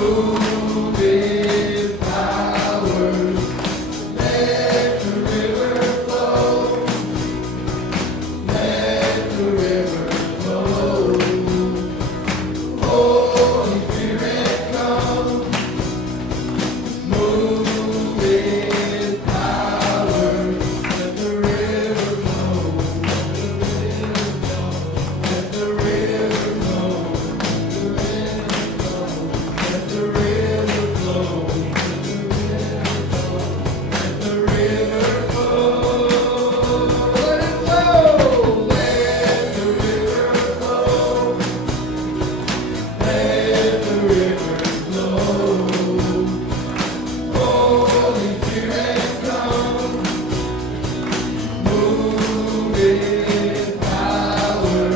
Moving power, let the river flow, let the river flow. Holy Spirit come, moving power, let the river flow, let the river flow, let the river flow, let the river flow, let it flow, let the river flow, let the river flow. Holy Spirit come, moving power,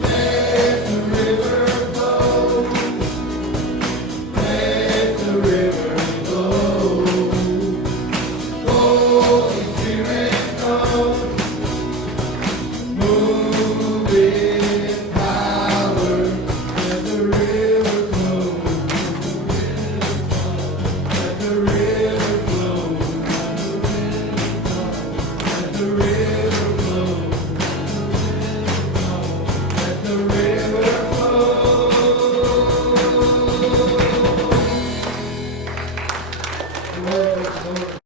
let the river flow, let the river flow. Holy Spirit come, moving power, let the river flow, let the river flow, let the river flow, let the river flow.